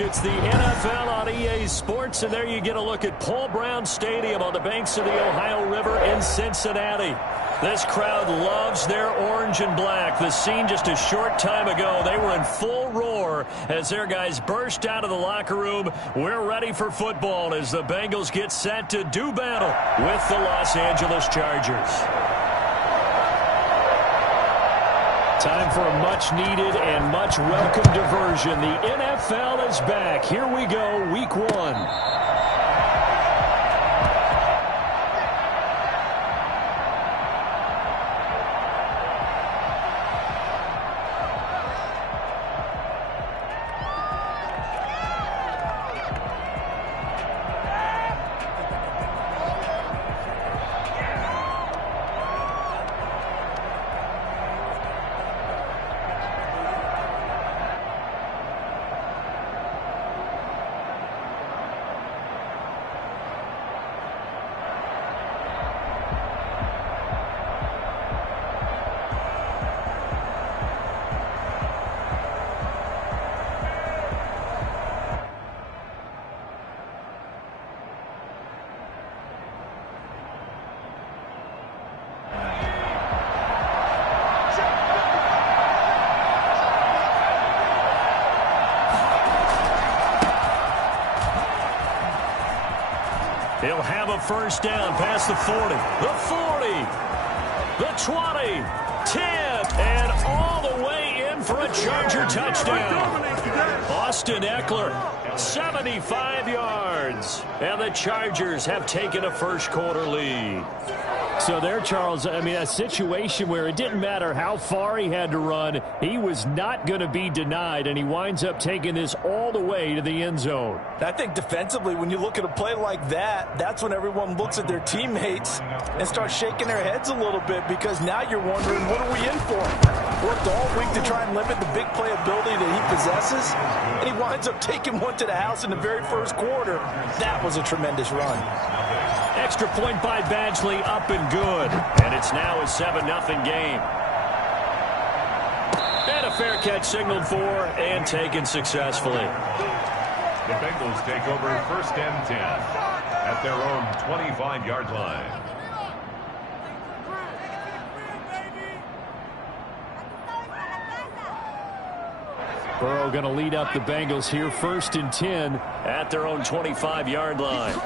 It's the NFL on EA Sports, and there you get a look at Paul Brown Stadium on the banks of the Ohio River in Cincinnati. This crowd loves their orange and black. The scene just a short time ago, they were in full roar as their guys burst out of the locker room. We're ready for football as the Bengals get set to do battle with the Los Angeles Chargers. Time for a much-needed and much-welcome diversion. The NFL is back. Here we go, Week 1. He'll have a first down past the 40, the 40, the 20, 10, and all the way in for a Charger touchdown. Austin Eckler, 75 yards, and the Chargers have taken a first-quarter lead. So there, Charles, I mean, a situation where it didn't matter how far he had to run, he was not going to be denied, and he winds up taking this all the way to the end zone. I think defensively, when you look at a play like that, that's when everyone looks at their teammates and starts shaking their heads a little bit, because now you're wondering, what are we in for? Worked all week to try and limit the big play ability that he possesses, and he winds up taking one to the house in the very first quarter. That was a tremendous run. Extra point by Badgley, up and good. And it's now a 7-0 game. And a fair catch signaled for and taken successfully. The Bengals take over first and 10 at their own 25-yard line. Burrow going to lead up the Bengals here, first and 10 at their own 25-yard line.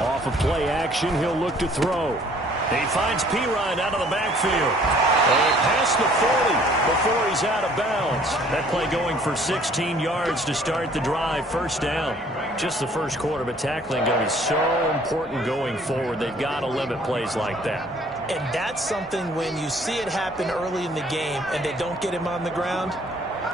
Off of play action, he'll look to throw. He finds Pirine out of the backfield. And past the 40 before he's out of bounds. That play going for 16 yards to start the drive, first down. Just the first quarter, but tackling going to be so important going forward. They've got to limit plays like that. And that's something when you see it happen early in the game and they don't get him on the ground,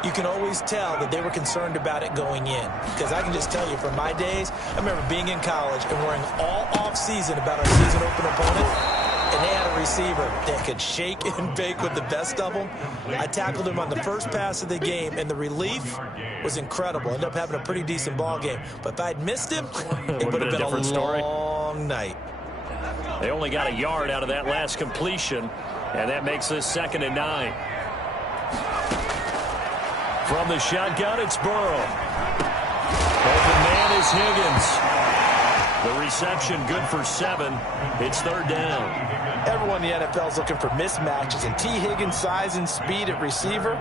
you can always tell that they were concerned about it going in. Because I can just tell you from my days, I remember being in college and worrying all off-season about our season open opponent, and they had a receiver that could shake and bake with the best of them. I tackled him on the first pass of the game, and the relief was incredible. Ended up having a pretty decent ball game. But if I'd missed him, it would have been a long night. They only got a yard out of that last completion, and that makes this 2nd and 9. From the shotgun, it's Burrow. Open man is Higgins. The reception good for 7. It's 3rd down. Everyone in the NFL is looking for mismatches, and T. Higgins' size and speed at receiver,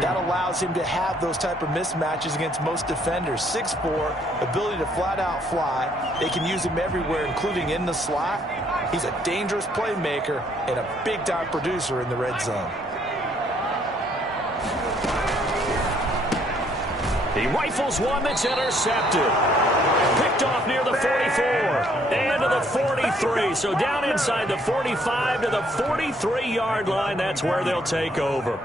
that allows him to have those type of mismatches against most defenders. 6'4", ability to flat-out fly. They can use him everywhere, including in the slot. He's a dangerous playmaker and a big-time producer in the red zone. He rifles one that's intercepted. Picked off near the 44 and to the 43. So down inside the 45 to the 43-yard line. That's where they'll take over.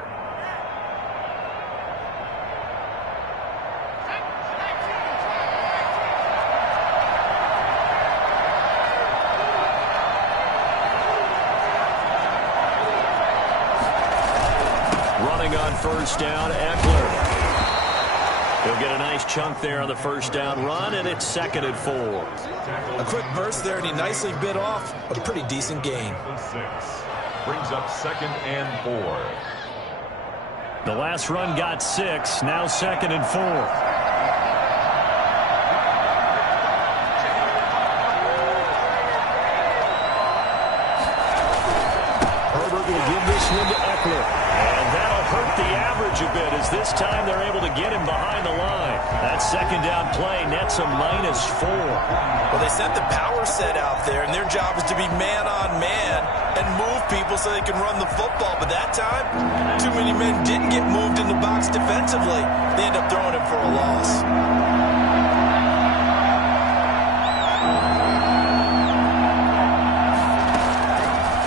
Running on first down, Eckler. He'll get a nice chunk there on the first down run, and it's 2nd and 4. A quick burst there, and he nicely bit off a pretty decent gain. Brings up 2nd and 4. The last run got 6, now 2nd and 4. this one to Eckler. And that'll hurt the average a bit as this time they're able to get him behind the line. That second down play nets a -4. Well, they sent the power set out there, and their job is to be man-on-man and move people so they can run the football. But that time, too many men didn't get moved in the box defensively. They end up throwing him for a loss.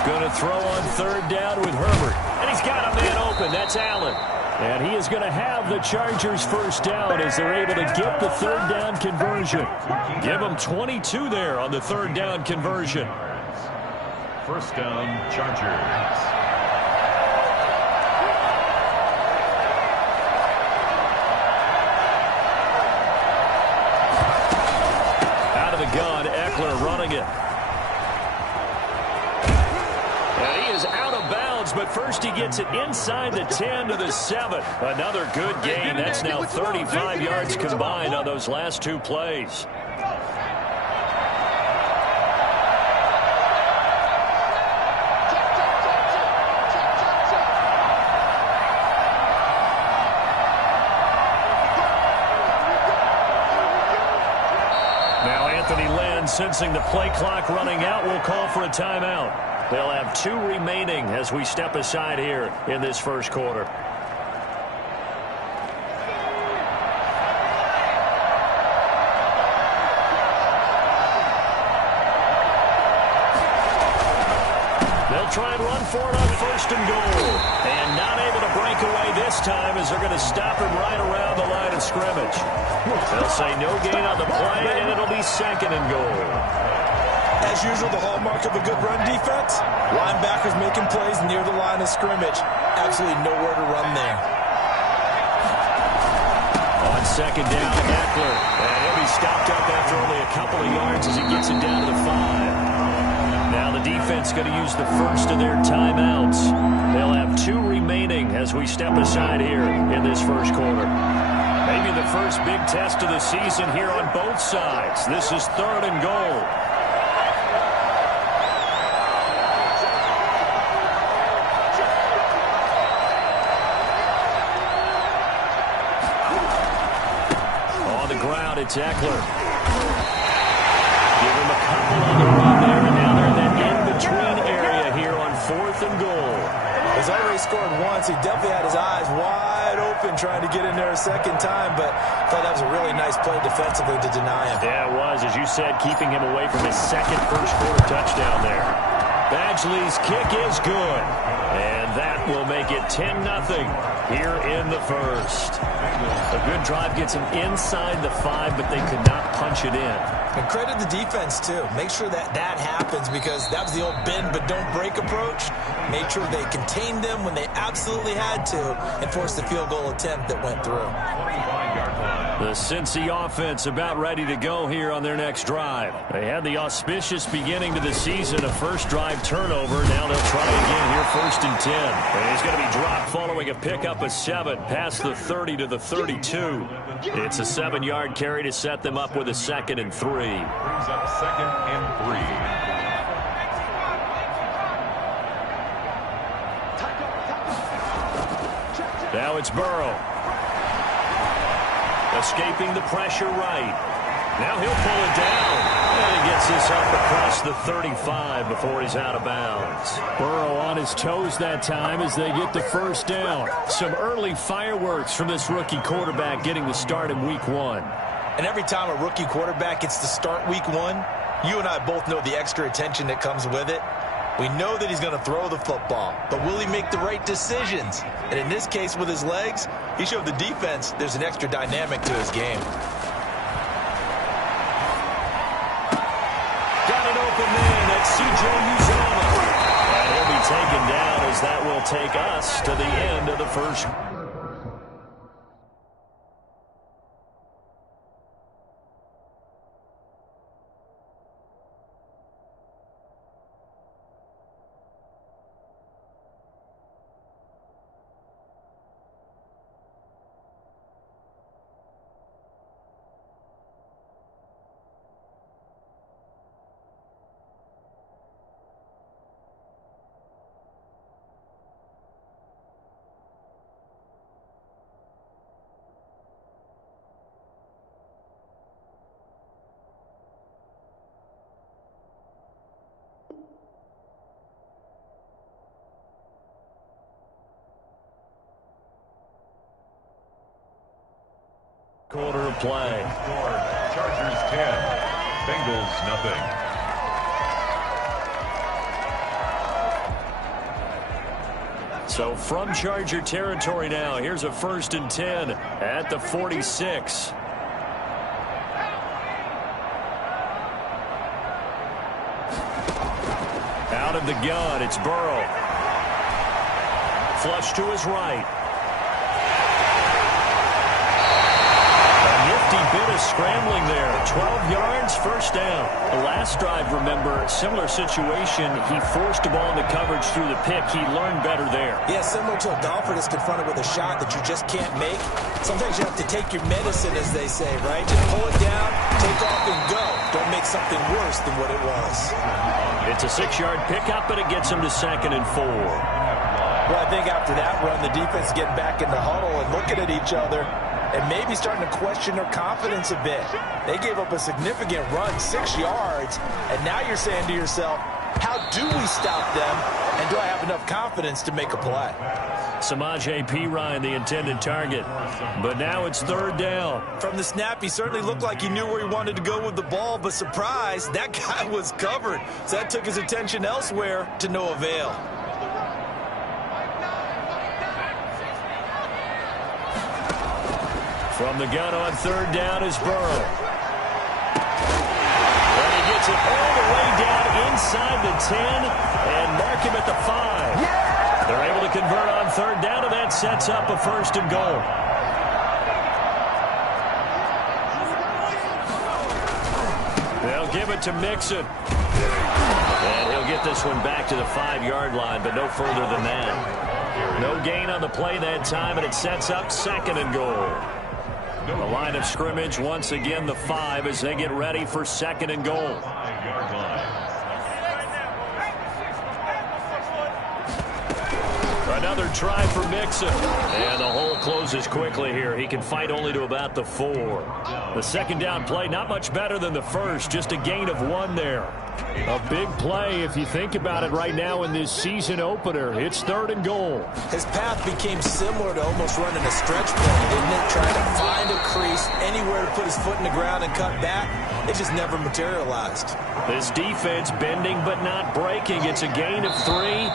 Going to throw on third down with Herbert. And he's got a man open. That's Allen. And he is going to have the Chargers first down as they're able to get the third down conversion. Give them 22 there on the third down conversion. First down, Chargers. Out of the gun, Eckler running it. And he is out of bounds, but first he gets it inside the 10 to the 7. Another good gain. That's now 35 yards combined on those last two plays. Sensing the play clock running out, will call for a timeout. They'll have 2 remaining as we step aside here in this first quarter. They'll try and run for it on first and goal. And not able to break away this time as they're going to stop him right around the line of scrimmage. They'll say no gain on the play, and it'll be second and goal. As usual, the hallmark of a good run defense, linebackers making plays near the line of scrimmage. Absolutely nowhere to run there. On second down, Eckler. And he'll be stopped up after only a couple of yards as he gets it down to the 5. Now the defense going to use the first of their timeouts. They'll have 2 remaining as we step aside here in this first quarter. Maybe the first big test of the season here on both sides. This is third and goal. On the ground, it's Eckler. Give him a couple on the run there, and now they're in that in-between area here on fourth and goal. He's already scored once. He definitely had his eyes wide open trying to get in there a second time, but I thought that was a really nice play defensively to deny him. Yeah, it was. As you said, keeping him away from his second first-quarter touchdown there. Badgley's kick is good, and that will make it 10-0 here in the first. A good drive gets him inside the 5, but they could not punch it in. And credit the defense, too. Make sure that happens because that was the old bend but don't break approach. Made sure they contained them when they absolutely had to and forced the field goal attempt that went through. The Cincy offense about ready to go here on their next drive. They had the auspicious beginning to the season, a first drive turnover. Now they'll try again here first and 10. And he's going to be dropped following a pickup of 7 past the 30 to the 32. It's a 7-yard carry to set them up with a second and 3. Brings up second and 3. Now it's Burrow. Escaping the pressure right. Now he'll pull it down. And he gets this up across the 35 before he's out of bounds. Burrow on his toes that time as they get the first down. Some early fireworks from this rookie quarterback getting the start in week 1. And every time a rookie quarterback gets to start week 1, you and I both know the extra attention that comes with it. We know that he's going to throw the football, but will he make the right decisions? And in this case, with his legs, he showed the defense there's an extra dynamic to his game. Got an open man. That's C.J. Uzomah. And he'll be taken down as that will take us to the end of the first. Quarter of play. Chargers 10, Bengals nothing. So from Charger territory now, here's a 1st and 10 at the 46. Out of the gun, it's Burrow. Flush to his right. A nifty bit of scrambling there. 12 yards, 1st down. The last drive, remember, similar situation. He forced the ball into coverage through the pick. He learned better there. Yeah, similar to a golfer that's confronted with a shot that you just can't make. Sometimes you have to take your medicine, as they say, right? Just pull it down, take off, and go. Don't make something worse than what it was. It's a 6-yard pickup, and it gets him to 2nd and 4. Well, I think after that run, the defense getting back in the huddle and looking at each other and maybe starting to question their confidence a bit. They gave up a significant run, 6 yards, and now you're saying to yourself, how do we stop them, and do I have enough confidence to make a play? Samaje Perine, the intended target. But now it's 3rd down. From the snap, he certainly looked like he knew where he wanted to go with the ball, but surprise, that guy was covered. So that took his attention elsewhere to no avail. From the gun on 3rd down is Burrow. And he gets it all the way down inside the 10 and mark him at the 5. Yeah! They're able to convert on 3rd down, and that sets up a 1st and goal. They'll give it to Mixon. And he'll get this one back to the 5-yard line, but no further than that. No gain on the play that time, and it sets up 2nd and goal. The line of scrimmage, once again, the 5 as they get ready for 2nd and goal. 5-yard line. Another try for Mixon. And the hole closes quickly here. He can fight only to about the 4. The 2nd down play, not much better than the 1st. Just a gain of 1 there. A big play if you think about it right now in this season opener. It's 3rd and goal. His path became similar to almost running a stretch play, didn't it? Trying to find a crease, anywhere to put his foot in the ground and cut back. It just never materialized. This defense bending but not breaking. It's a gain of 3.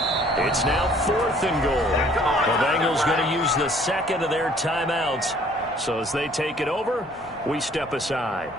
It's now 4th and goal. The Bengals going to use the 2nd of their timeouts. So as they take it over, we step aside.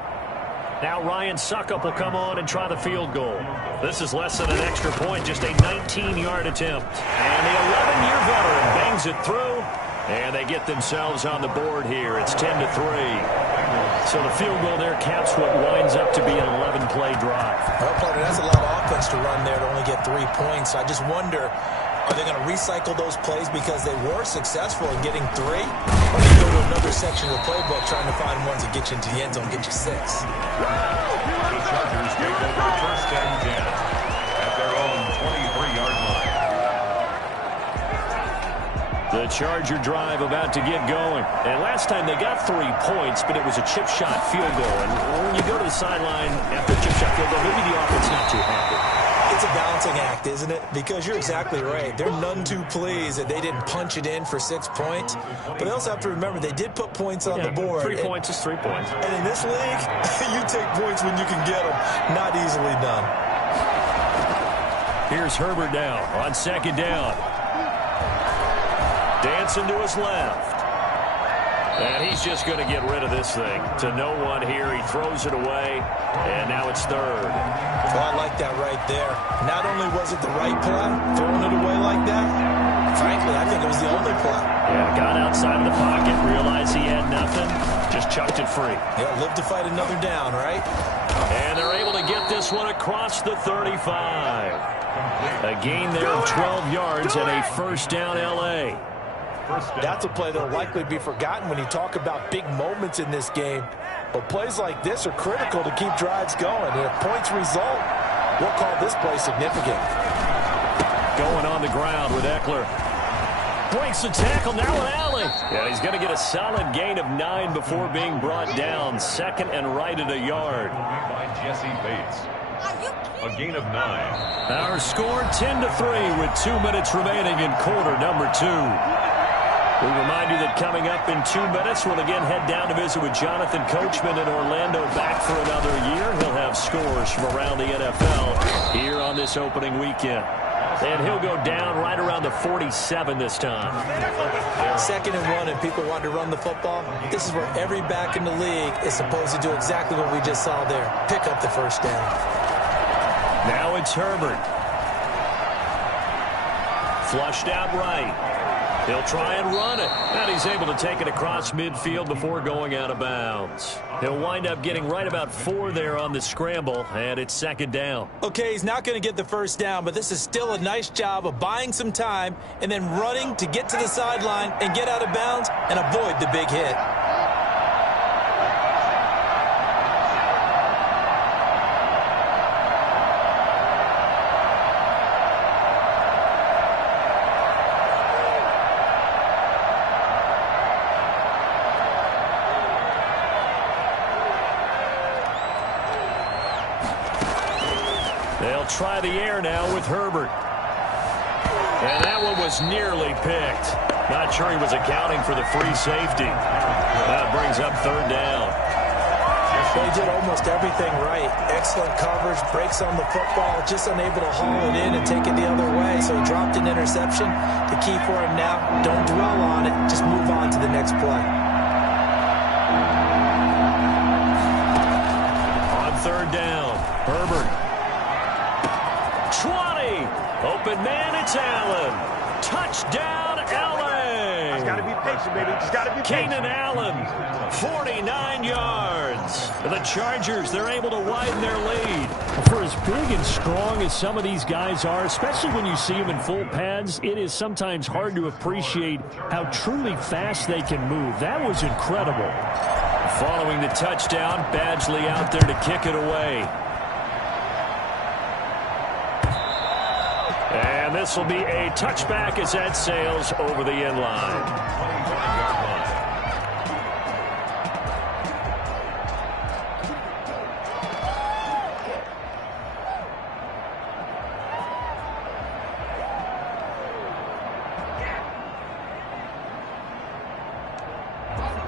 Now Ryan Suckup will come on and try the field goal. This is less than an extra point, just a 19-yard attempt. And the 11-year veteran bangs it through, and they get themselves on the board here. It's 10-3. So the field goal there caps what winds up to be an 11-play drive. Well, partner, that's a lot of offense to run there to only get 3 points. I just wonder, are they going to recycle those plays because they were successful in getting 3? Or do you go to another section of the playbook trying to find ones that get you into the end zone, get you 6? The Chargers take over 1st and 10 at their own 23-yard line. The Charger drive about to get going. And last time they got 3 points, but it was a chip shot field goal. And when you go to the sideline after a chip shot field goal, maybe the offense not too happy. It's a balancing act, isn't it? Because you're exactly right. They're none too pleased that they didn't punch it in for 6 points. But they also have to remember they did put points on the board. 3 points is 3 points. And in this league, you take points when you can get them. Not easily done. Here's Herbert now on 2nd down. Dancing to his left. And he's just going to get rid of this thing. To no one here. He throws it away. And now it's 3rd. Well, I like that right there. Not only was it the right play, throwing it away like that, frankly, I think it was the only play. Yeah, got outside of the pocket, realized he had nothing, just chucked it free. Yeah, live to fight another down, right? And they're able to get this one across the 35. A gain there of 12 yards and a 1st down L.A. That's a play that will likely be forgotten when you talk about big moments in this game. But plays like this are critical to keep drives going. And if points result, we'll call this play significant. Going on the ground with Eckler. Breaks the tackle, now an alley. Yeah, he's going to get a solid gain of 9 before being brought down. 2nd and right at a yard. By Jesse Bates. A gain of 9. Our score 10-3 with 2 minutes remaining in quarter number 2. We remind you that coming up in 2 minutes, we'll again head down to visit with Jonathan Coachman in Orlando, back for another year. He'll have scores from around the NFL here on this opening weekend. And he'll go down right around the 47 this time. 2nd and 1, and people want to run the football. This is where every back in the league is supposed to do exactly what we just saw there. Pick up the first down. Now it's Herbert. Flushed out right. He'll try and run it. And he's able to take it across midfield before going out of bounds. He'll wind up getting right about 4 there on the scramble, and it's 2nd down. Okay, he's not going to get the first down, but this is still a nice job of buying some time and then running to get to the sideline and get out of bounds and avoid the big hit. They'll try the air now with Herbert. And that one was nearly picked. Not sure he was accounting for the free safety. That brings up 3rd down. They did almost everything right. Excellent coverage, breaks on the football, just unable to haul it in and take it the other way. So he dropped an interception. The key for him now, don't dwell on it. Just move on to the next play. On 3rd down, Herbert. 20. Open man, it's Allen. Touchdown, L.A. Just got to be patient, baby. Just got to be patient. Keenan Allen, 49 yards. The Chargers, they're able to widen their lead. For as big and strong as some of these guys are, especially when you see them in full pads, it is sometimes hard to appreciate how truly fast they can move. That was incredible. Following the touchdown, Badgley out there to kick it away. And this will be a touchback as that sails over the end line.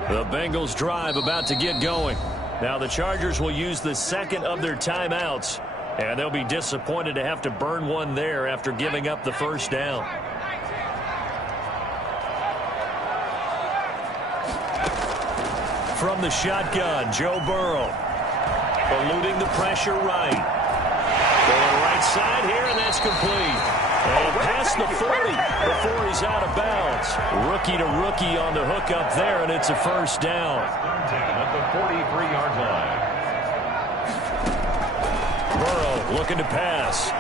The Bengals drive about to get going. Now the Chargers will use the 2nd of their timeouts. And they'll be disappointed to have to burn one there after giving up the first down. From the shotgun, Joe Burrow. Eluding the pressure right. Going right side here, and that's complete. And past the 40 before he's out of bounds. Rookie to rookie on the hook up there, and it's a first down. At the 43-yard line. Burrow looking to pass.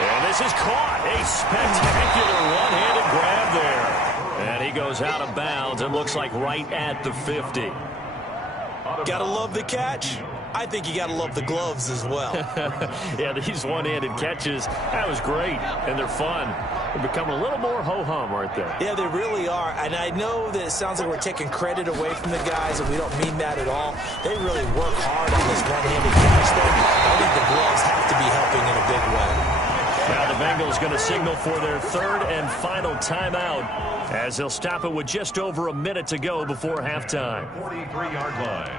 And this is caught. A spectacular one-handed grab there. And he goes out of bounds and looks like right at the 50. Gotta love the catch. I think you got to love the gloves as well. Yeah, these one-handed catches, that was great, and they're fun. They're becoming a little more ho-hum, aren't they? Yeah, they really are, and I know that it sounds like we're taking credit away from the guys, and we don't mean that at all. They really work hard on this one-handed catch thing. I think the gloves have to be helping in a big way. Now the Bengals going to signal for their 3rd and final timeout as they'll stop it with just over a minute to go before halftime. 43-yard line.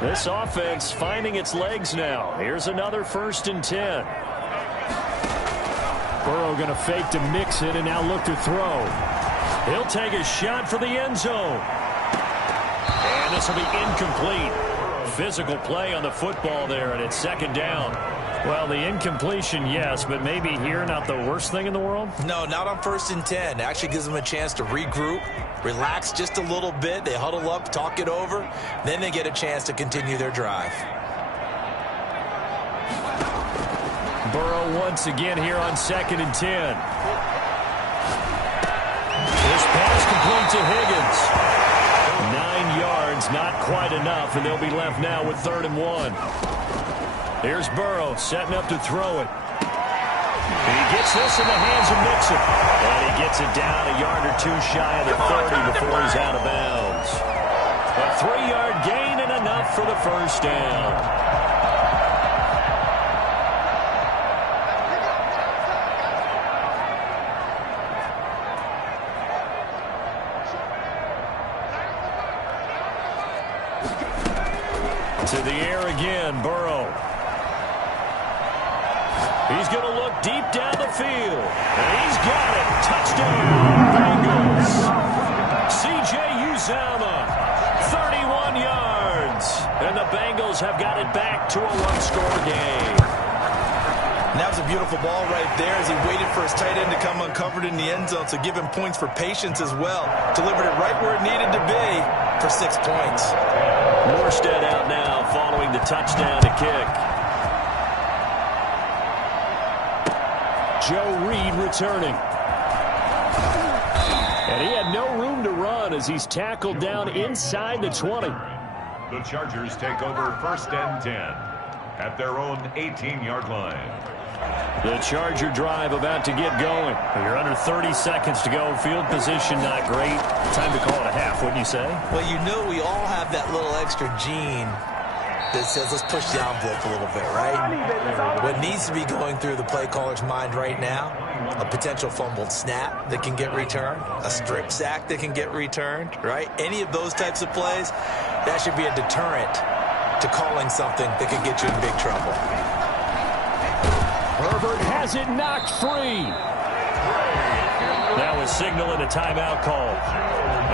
This offense finding its legs now. Here's another 1st and 10. Burrow going to fake to mix it and now look to throw. He'll take a shot for the end zone. And this will be incomplete. Physical play on the football there, and it's 2nd down. Well, the incompletion, yes, but maybe here not the worst thing in the world? No, not on 1st and 10. It actually gives them a chance to regroup, relax just a little bit. They huddle up, talk it over. Then they get a chance to continue their drive. Burrow once again here on 2nd and 10. This pass complete to Higgins. 9 yards, not quite enough, and they'll be left now with 3rd and 1. Here's Burrow setting up to throw it. He gets this in the hands of Mixon. And he gets it down a yard or two shy of the 30 before he's out of bounds. A 3-yard gain and enough for the first down. To the air again, Burrow. He's going to look deep down the field. And he's got it. Touchdown, Bengals. C.J. Uzomah, 31 yards. And the Bengals have got it back to a one-score game. And that was a beautiful ball right there as he waited for his tight end to come uncovered in the end zone, so give him points for patience as well. Delivered it right where it needed to be for 6 points. Morstead out now following the touchdown to kick. Joe Reed returning. And he had no room to run as he's tackled down inside the 20. The Chargers take over 1st and 10 at their own 18-yard line. The Charger drive about to get going. You're under 30 seconds to go. Field position not great. Time to call it a half, wouldn't you say? Well, you know we all have that little extra gene that says let's push the envelope a little bit, right? What needs to be going through the play caller's mind right now, a potential fumbled snap that can get returned, a strip sack that can get returned, right? Any of those types of plays, that should be a deterrent to calling something that could get you in big trouble. Herbert has it knocked free. That was signaling a timeout call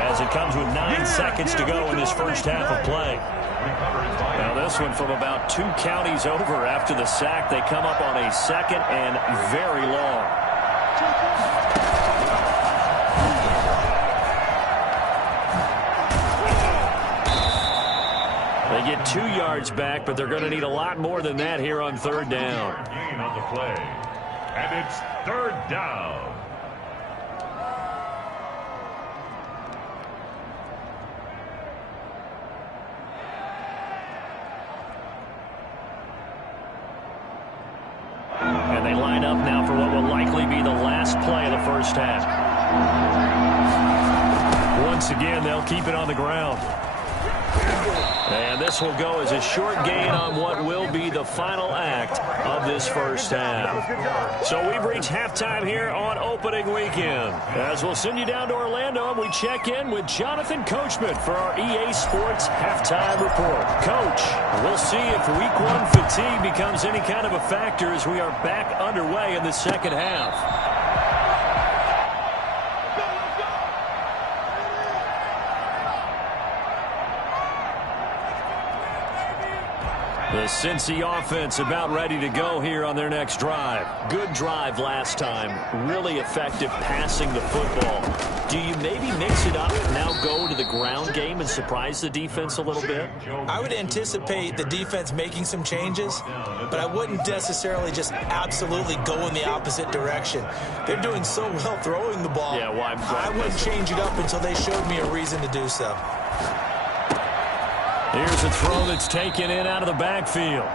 as it comes with 9 seconds to go in this first half of play. Now this one from about 2 counties over after the sack. They come up on a 2nd and very long. They get 2 yards back, but they're going to need a lot more than that here on 3rd down. Gain on the play. And it's 3rd down. And they line up now for what will likely be the last play of the first half. Once again, they'll keep it on the ground. And this will go as a short gain on what will be the final act of this first half. So we've reached halftime here on opening weekend. As we'll send you down to Orlando, and we check in with Jonathan Coachman for our EA Sports Halftime Report. Coach, we'll see if Week 1 fatigue becomes any kind of a factor as we are back underway in the second half. The Cincy offense about ready to go here on their next drive. Good drive last time. Really effective passing the football. Do you maybe mix it up, now go to the ground game and surprise the defense a little bit? I would anticipate the defense making some changes, but I wouldn't necessarily just absolutely go in the opposite direction. They're doing so well throwing the ball. Yeah, well, I wouldn't change it up until they showed me a reason to do so. Here's a throw that's taken in out of the backfield.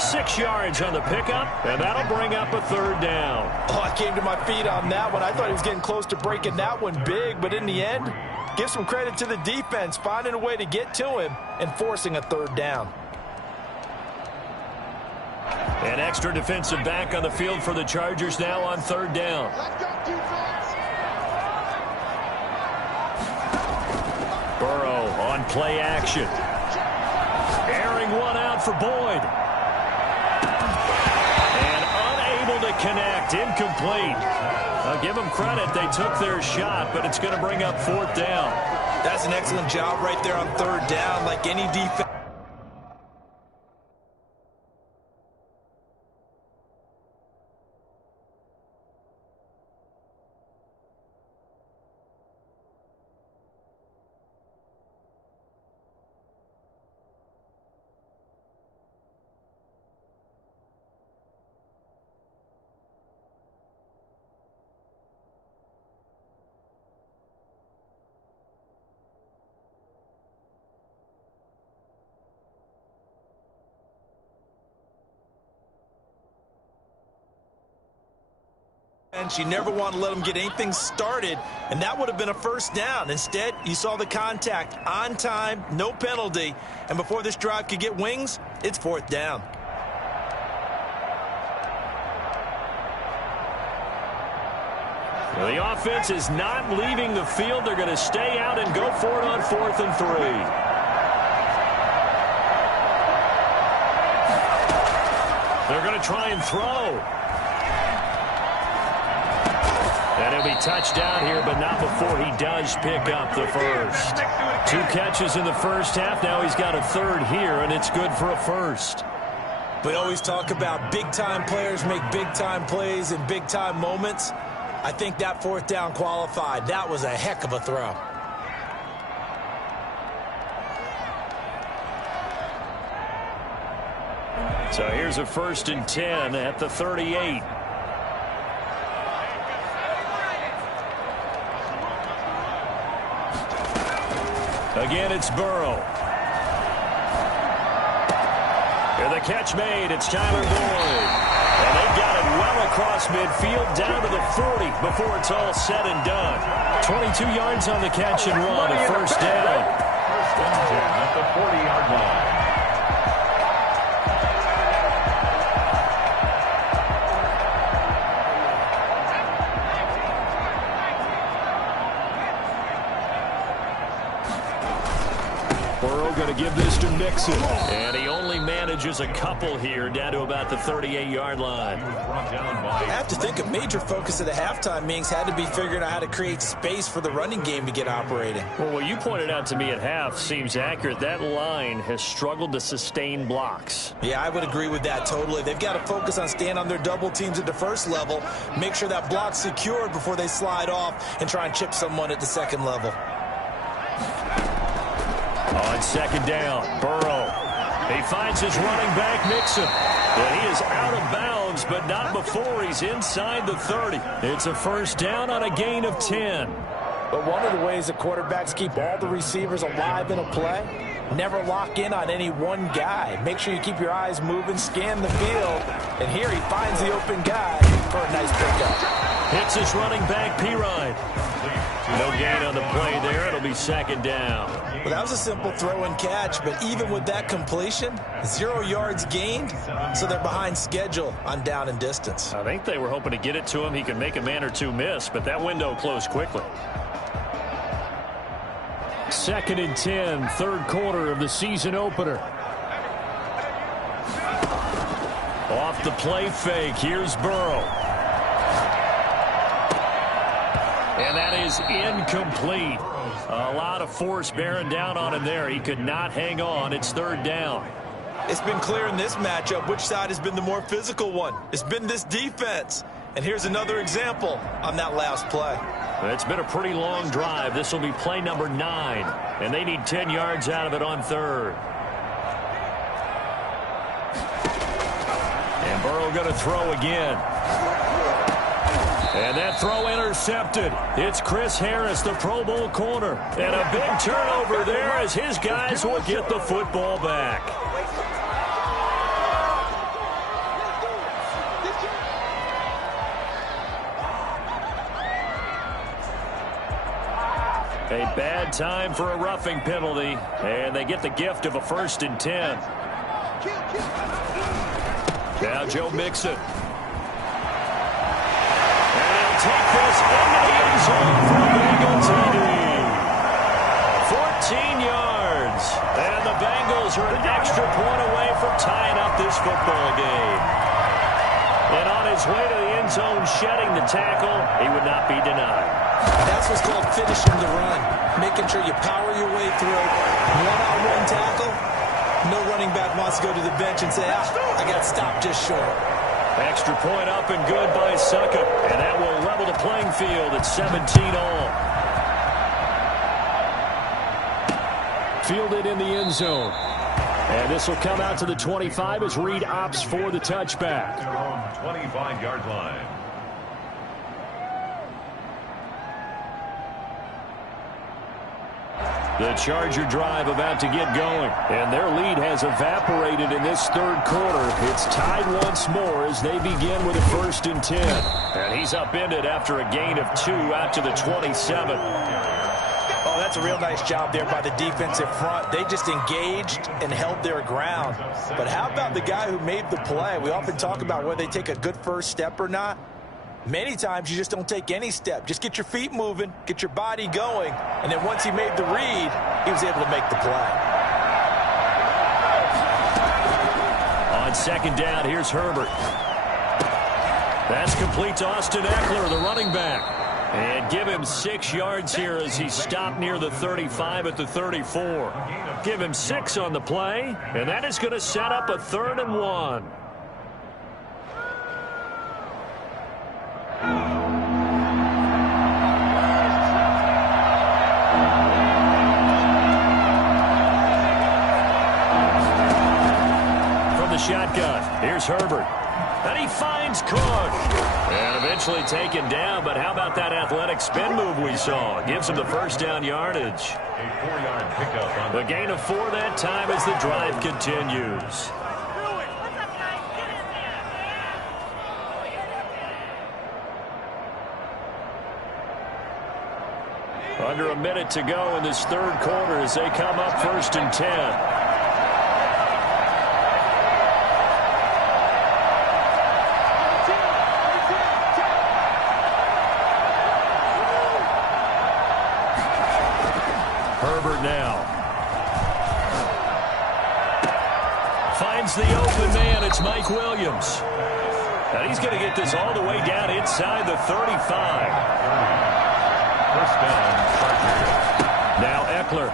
6 yards on the pickup, and that'll bring up a 3rd down. Oh, I came to my feet on that one. I thought he was getting close to breaking that one big, but in the end, give some credit to the defense, finding a way to get to him and forcing a 3rd down. An extra defensive back on the field for the Chargers now on 3rd down. Burrow on play action. Airing one out for Boyd. And unable to connect. Incomplete. I'll give them credit. They took their shot, but it's going to bring up 4th down. That's an excellent job right there on 3rd down, like any defense. You never want to let them get anything started, and that would have been a 1st down. Instead, you saw the contact on time, no penalty, and before this drive could get wings, it's 4th down. Well, the offense is not leaving the field. They're going to stay out and go for it on 4th and 3. They're going to try and throw. And he'll be touched down here, but not before he does pick up the first. 2 catches in the first half. Now he's got a third here, and it's good for a first. We always talk about big-time players make big-time plays in big-time moments. I think that 4th down qualified. That was a heck of a throw. So here's a 1st and 10 at the 38. Again, it's Burrow. And the catch made. It's Tyler Boyd. And they've got it well across midfield down to the 40 before it's all said and done. 22 yards on the catch and run. A first down. 1st and 10 at the 40-yard line. Going to give this to Mixon. And he only manages a couple here down to about the 38-yard line. I have to think a major focus of the halftime meetings had to be figuring out how to create space for the running game to get operating. Well, what you pointed out to me at half seems accurate. That line has struggled to sustain blocks. Yeah, I would agree with that totally. They've got to focus on staying on their double teams at the first level, make sure that block's secured before they slide off and try and chip someone at the second level. On 2nd down, Burrow. He finds his running back, Mixon. And he is out of bounds, but not before he's inside the 30. It's a first down on a gain of 10. But one of the ways the quarterbacks keep all the receivers alive in a play, never lock in on any one guy. Make sure you keep your eyes moving, scan the field. And here he finds the open guy for a nice pickup. Hits his running back, Pirine. No gain on the play there. It'll be 2nd down. Well, that was a simple throw and catch, but even with that completion, 0 yards gained, so they're behind schedule on down and distance. I think they were hoping to get it to him. He could make a man or two miss, but that window closed quickly. 2nd and 10, 3rd quarter of the season opener. Off the play fake, here's Burrow. And that is incomplete. A lot of force bearing down on him there. He could not hang on. It's 3rd down. It's been clear in this matchup which side has been the more physical one. It's been this defense. And here's another example on that last play. It's been a pretty long drive. This will be play number 9. And they need 10 yards out of it on 3rd. And Burrow going to throw again. And that throw intercepted. It's Chris Harris, the Pro Bowl corner. And a big turnover there as his guys will get the football back. A bad time for a roughing penalty. And they get the gift of a 1st and 10. Now Joe Mixon. Take this into the end zone for a Bengal TD. 14 yards. And the Bengals are an extra point away from tying up this football game. And on his way to the end zone, shedding the tackle, he would not be denied. That's what's called finishing the run. Making sure you power your way through. One-on-one tackle. No running back wants to go to the bench and say, I got stopped just short. Extra point up and good by Succop. And that will level the playing field at 17 all. Fielded in the end zone. And this will come out to the 25 as Reed opts for the touchback. Their own 25-yard line. The Charger drive about to get going. And their lead has evaporated in this 3rd quarter. It's tied once more as they begin with a 1st and 10. And he's upended after a gain of 2 out to the 27. Oh, that's a real nice job there by the defensive front. They just engaged and held their ground. But how about the guy who made the play? We often talk about whether they take a good first step or not. Many times you just don't take any step. Just get your feet moving, get your body going, and then once he made the read, he was able to make the play. On On second down, here's Herbert. That's complete to Austin Eckler, the running back. And give him 6 yards here as he stopped near the 35 at the 34. Give him 6 on the play, and that is going to set up a 3rd and 1. From the shotgun, here's Herbert. And he finds Cook. And eventually taken down, but how about that athletic spin move we saw? Gives him the first down yardage. A 4-yard pickup on the gain of 4 that time as the drive continues. Under a minute to go in this 3rd quarter as they come up 1st and 10. Herbert now. Finds the open man. It's Mike Williams. And he's going to get this all the way down inside the 35. First down, Chargers. Now Eckler.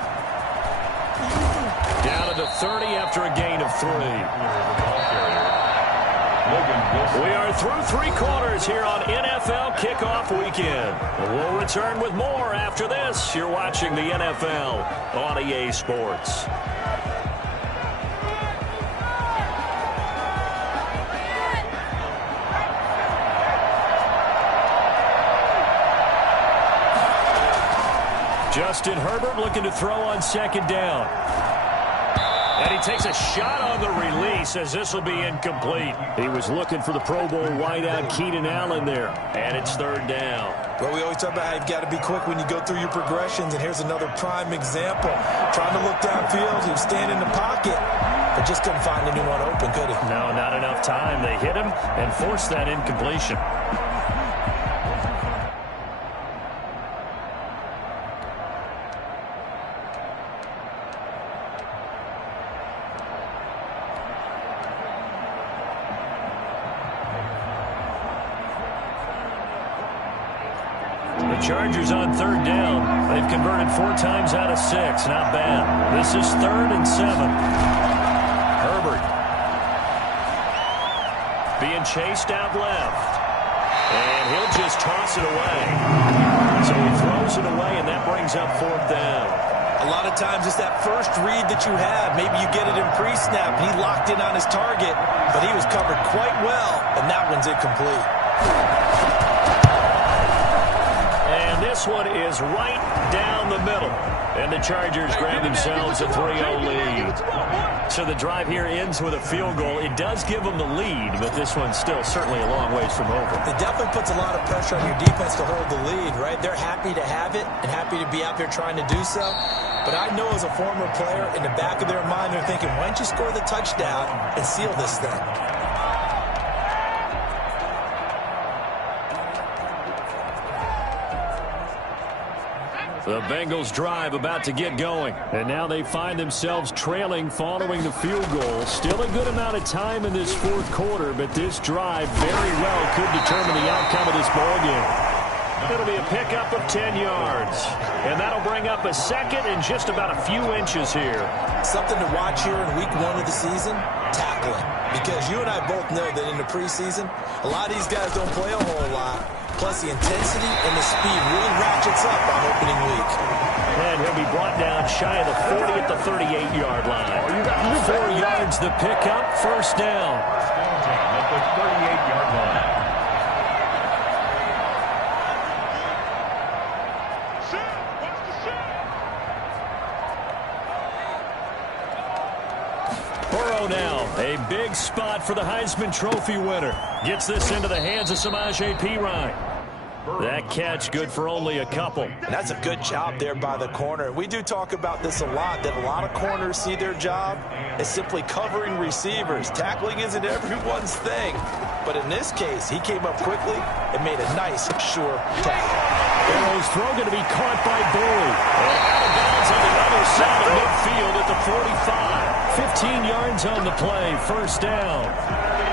Down to the 30 after a gain of 3. We are through 3 quarters here on NFL Kickoff Weekend. We'll return with more after this. You're watching the NFL on EA Sports. Justin Herbert looking to throw on second down. And he takes a shot on the release as this will be incomplete. He was looking for the Pro Bowl wideout Keenan Allen there. And it's 3rd down. Well, we always talk about how you've got to be quick when you go through your progressions. And here's another prime example. Trying to look downfield. He was standing in the pocket. But just couldn't find anyone open, could he? No, not enough time. They hit him and forced that incompletion. Chargers on 3rd down. They've converted 4 times out of 6. Not bad. This is 3rd and 7. Herbert being chased out left. And he'll just toss it away. So he throws it away, and that brings up 4th down. A lot of times it's that first read that you have. Maybe you get it in pre-snap, and he locked in on his target, but he was covered quite well, and that one's incomplete. This one is right down the middle. And the Chargers grab themselves a 3-0 lead. So the drive here ends with a field goal. It does give them the lead, but this one's still certainly a long ways from over. It definitely puts a lot of pressure on your defense to hold the lead, right? They're happy to have it and happy to be out there trying to do so. But I know as a former player, in the back of their mind, they're thinking, why don't you score the touchdown and seal this thing? The Bengals drive about to get going. And now they find themselves trailing following the field goal. Still a good amount of time in this 4th quarter, but this drive very well could determine the outcome of this ballgame. It'll be a pickup of 10 yards. And that'll bring up a 2nd and just about a few inches here. Something to watch here in week 1 of the season, tackling. Because you and I both know that in the preseason, a lot of these guys don't play a whole lot. Plus, the intensity and the speed really ratchets up on opening week. And he'll be brought down shy of the 40 at the 38-yard line. 4 yards the pickup, 1st down. At the 38-yard line. Burrow now, a big spot for the Heisman Trophy winner. Gets this into the hands of Samaje Perine. That catch good for only a couple. And that's a good job there by the corner. We do talk about this a lot, that a lot of corners see their job as simply covering receivers. Tackling isn't everyone's thing. But in this case, he came up quickly and made a nice, sure tackle. Burrow's throw going to be caught by Boyd. And out of bounds on the other side of midfield at the 45. 15 yards on the play, first down.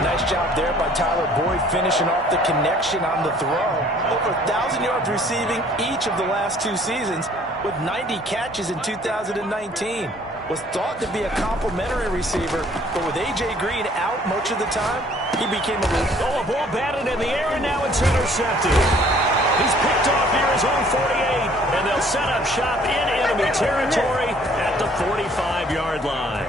Nice job there by Tyler Boyd finishing off the connection on the throw. Over 1,000 yards receiving each of the last 2 seasons with 90 catches in 2019. Was thought to be a complimentary receiver, but with A.J. Green out much of the time, he became a... Oh, a ball batted in the air, and now it's intercepted. He's picked off near his own 48, and they'll set up shop in enemy territory at the 45-yard line.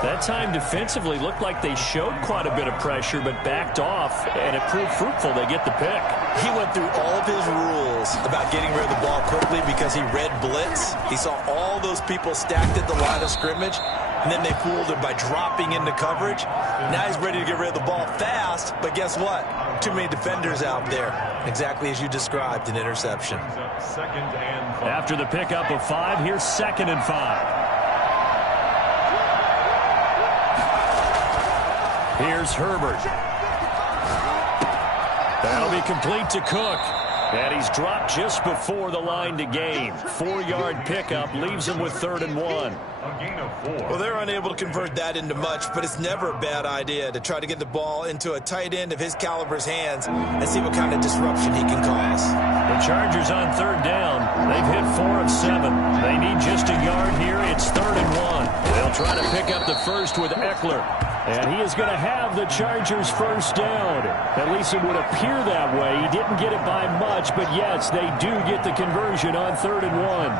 That time defensively looked like they showed quite a bit of pressure, but backed off, and it proved fruitful. They get the pick. He went through all of his rules about getting rid of the ball quickly because he read blitz. He saw all those people stacked at the line of scrimmage, and then they fooled him by dropping into coverage. Now he's ready to get rid of the ball fast, but guess what? Too many defenders out there. Exactly as you described, an interception. After the pickup of 5, here's 2nd and 5. Here's Herbert. That'll be complete to Cook. And he's dropped just before the line to gain. 4-yard pickup leaves him with 3rd and 1. Well, they're unable to convert that into much, but it's never a bad idea to try to get the ball into a tight end of his caliber's hands and see what kind of disruption he can cause. The Chargers on 3rd down. They've hit 4 of 7. They need just a yard here. It's 3rd and 1. They'll try to pick up the first with Eckler. And he is going to have the Chargers first down. At least it would appear that way. He didn't get it by much, but yes, they do get the conversion on 3rd and 1.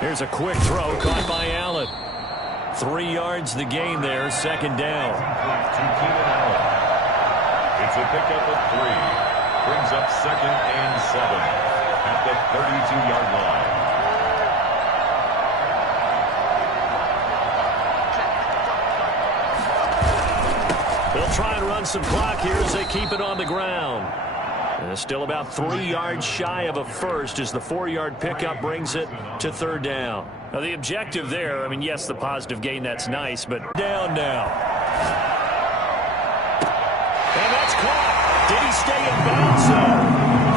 Here's a quick throw caught by Allen. 3 yards the gain there, 2nd down. It's a pickup of 3. Brings up 2nd and 7 at the 32-yard line. They'll try and run some clock here as they keep it on the ground. And still about 3 yards shy of a first as the 4-yard pickup brings it to 3rd down. Now the objective there, I mean, yes, the positive gain, that's nice, but down now. And that's caught. Did he stay in bounds, though?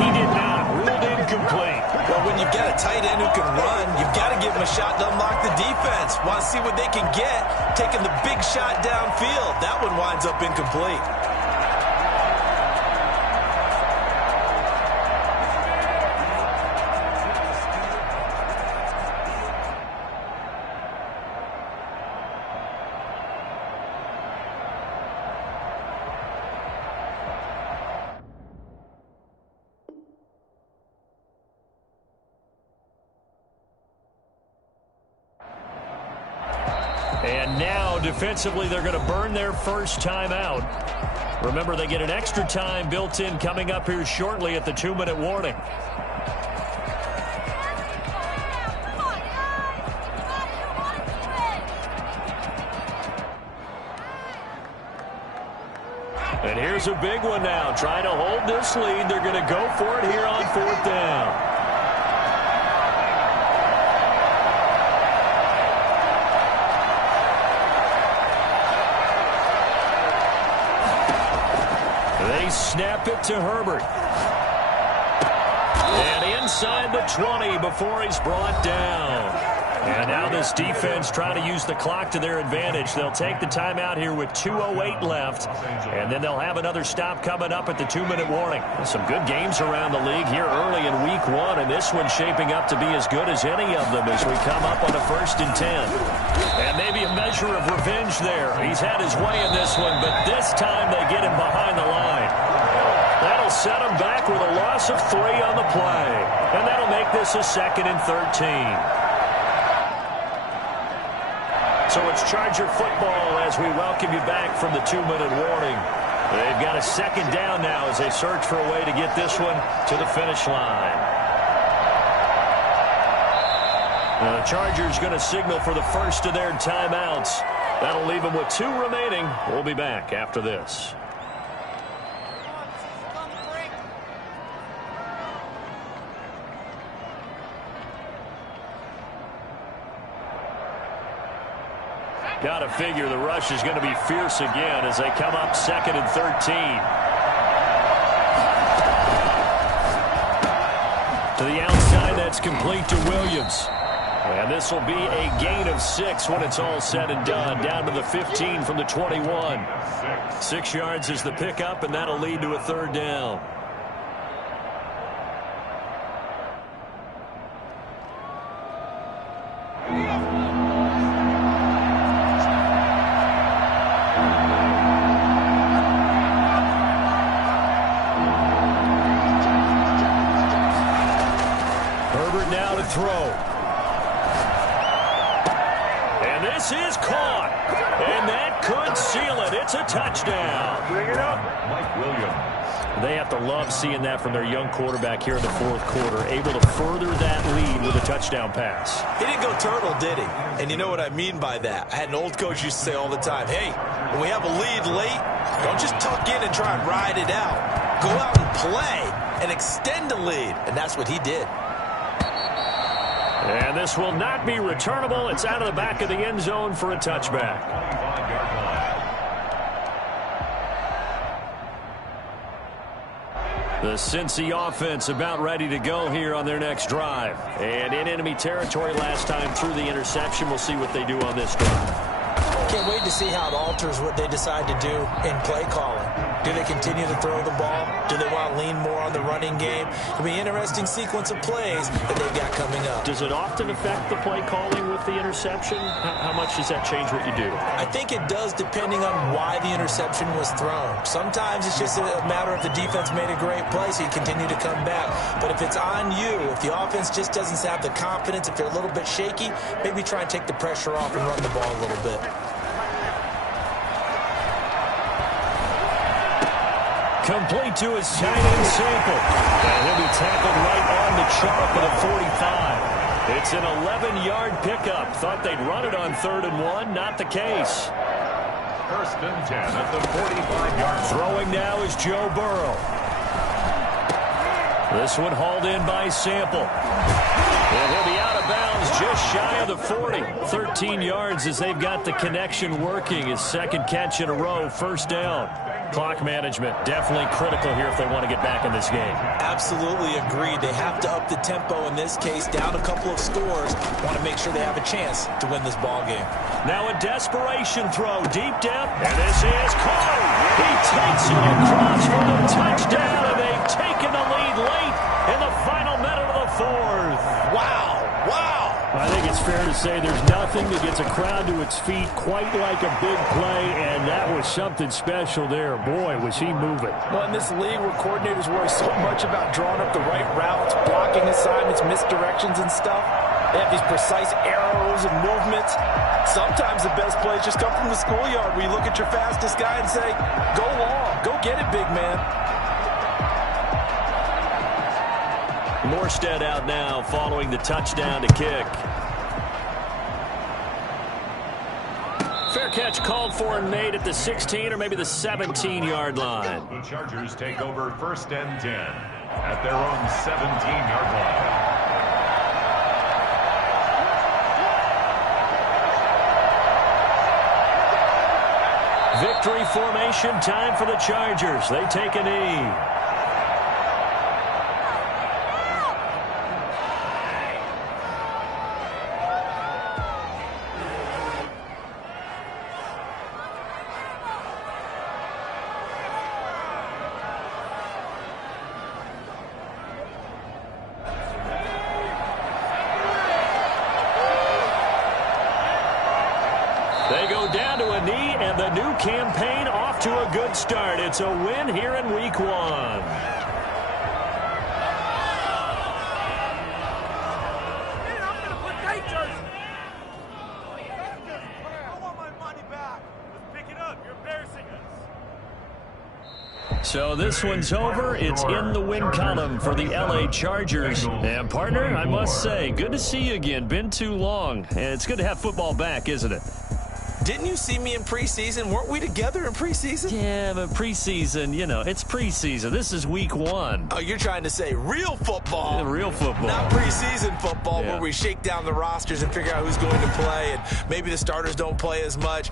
He did not. Ruled incomplete. Well, when you've got a tight end who can run, you've got to give him a shot to unlock the defense. Want to see what they can get, taking the big shot downfield. That one winds up incomplete. And now, defensively, they're going to burn their first timeout. Remember, they get an extra time built in coming up here shortly at the 2-minute warning. And here's a big one now. Trying to hold this lead. They're going to go for it here on 4th down. They snap it to Herbert. And inside the 20 before he's brought down. And now this defense trying to use the clock to their advantage. They'll take the timeout here with 2:08 left. And then they'll have another stop coming up at the 2-minute warning. Some good games around the league here early in week 1. And this one's shaping up to be as good as any of them as we come up on a 1st and 10. And maybe a measure of revenge there. He's had his way in this one, but this time they get him behind the line. That'll set him back with a loss of 3 on the play. And that'll make this a 2nd and 13. So it's Charger football as we welcome you back from the 2-minute warning. They've got a 2nd down now as they search for a way to get this one to the finish line. The Chargers going to signal for the first of their timeouts. That'll leave them with 2 remaining. We'll be back after this. Got to figure the rush is going to be fierce again as they come up 2nd and 13. To the outside, that's complete to Williams. And this will be a gain of 6 when it's all said and done. Down to the 15 from the 21. 6 yards is the pickup, and that'll lead to a 3rd down. Herbert now to throw. And this is caught. And that could seal it. It's a touchdown. Bring it up. Mike Williams. They have to love seeing that from their young quarterback here in the 4th quarter, able to further that lead with a touchdown pass. He didn't go turtle, did he? And you know what I mean by that. I had an old coach used to say all the time, hey, when we have a lead late, don't just tuck in and try and ride it out. Go out and play and extend the lead. And that's what he did. And this will not be returnable. It's out of the back of the end zone for a touchback. 25-yard line. The Cincy offense about ready to go here on their next drive. And in enemy territory last time through the interception. We'll see what they do on this drive. Can't wait to see how it alters what they decide to do in play calling. Do they continue to throw the ball? Do they want to lean more on the running game? It'll be an interesting sequence of plays that they've got coming up. Does it often affect the play calling with the interception? How much does that change what you do? I think it does depending on why the interception was thrown. Sometimes it's just a matter of the defense made a great play, so you continue to come back. But if it's on you, if the offense just doesn't have the confidence, if they're a little bit shaky, maybe try and take the pressure off and run the ball a little bit. Complete to his tight end Sample. And he'll be tackled right on the chalk at the 45. It's an 11-yard pickup. Thought they'd run it on 3rd and 1. Not the case. 1st and 10 at the 45-yard line. Throwing now is Joe Burrow. This one hauled in by Sample. And he'll be out of bounds just shy of the 40. 13 yards as they've got the connection working. His 2nd catch in a row, 1st down. Clock management definitely critical here if they want to get back in this game. Absolutely agreed. They have to up the tempo in this case, down a couple of scores. Want to make sure they have a chance to win this ball game. Now a desperation throw, deep down, and this is caught. He takes it across for the touchdown, and they've taken the lead late in the final minute of the 4th. Wow. Wow. I think it's fair to say there's nothing that gets a crowd to its feet quite like a big play, and that was something special there. Boy, was he moving. Well, in this league where coordinators worry so much about drawing up the right routes, blocking assignments, misdirections and stuff, they have these precise arrows and movements. Sometimes the best plays just come from the schoolyard where you look at your fastest guy and say, go long, go get it, big man. Morstead out now following the touchdown to kick. Fair catch called for and made at the 16 or maybe the 17-yard line. The Chargers take over 1st and 10 at their own 17-yard line. Victory formation time for the Chargers. They take a knee. They go down to a knee, and the new campaign off to a good start. It's a win here in Week 1. So this one's over. It's in the win column for the LA Chargers. And, partner, I must say, good to see you again. Been too long. And it's good to have football back, isn't it? Didn't you see me in preseason? Weren't we together in preseason? Yeah, but preseason, you know, it's preseason. This is week 1. Oh, you're trying to say real football. Yeah, real football. Not preseason football Yeah. where we shake down the rosters and figure out who's going to play, and maybe the starters don't play as much.